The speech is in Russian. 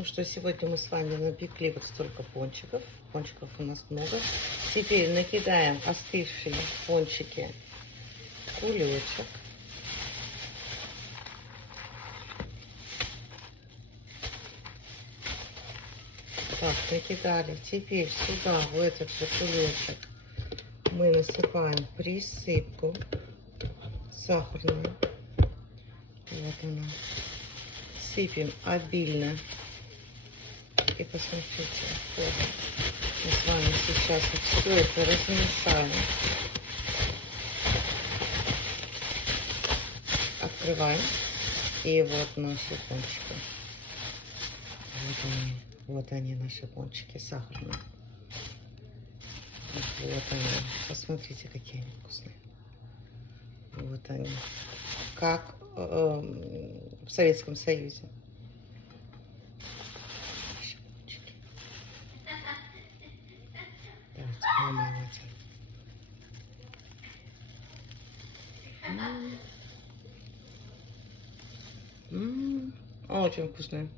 Ну что, сегодня мы с вами напекли вот столько пончиков. Пончиков у нас много. Теперь накидаем остывшие пончики в кулечек. Так, накидали. Теперь сюда, в этот же кулечек, мы насыпаем присыпку сахарную. Вот она. Сыпем обильно. И посмотрите, вот. Мы с вами сейчас вот все это размешаем. Открываем. И вот наши пончики. Вот они наши пончики сахарные. Вот они. Посмотрите, какие они вкусные. Вот они. Как в Советском Союзе. Давайте помолотим. Очень вкусные.